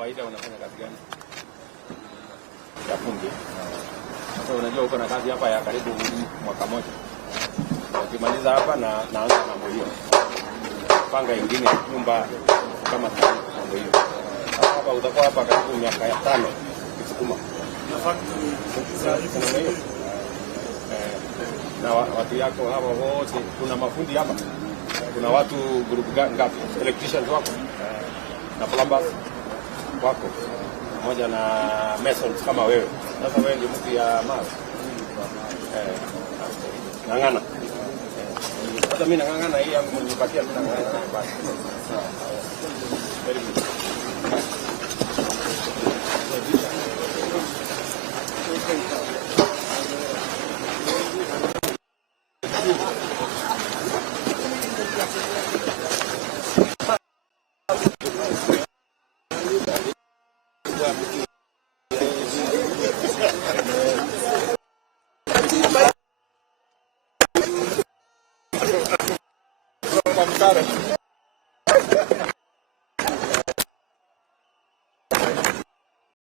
kawaida unafanya kazi gani? Ya fundi. Sasa unajua uko na kazi hapa ya karibu mwaka mmoja. Ukimaliza hapa na naanza mambo hiyo. Panga ingine nyumba kama mambo hiyo. Hapa utakuwa hapa karibu miaka 5 ukisukuma. Na watu yako hapa wote, kuna mafundi hapa. Kuna watu group ngapi? Electricians wako na plumbers wako pamoja na masons kama wewe. Sasa wewe ndio mtu ya mawe. Ngangana. Sasa mimi nangangana hii yangu mnipatia tena ngangana basi. Very good. Sorry.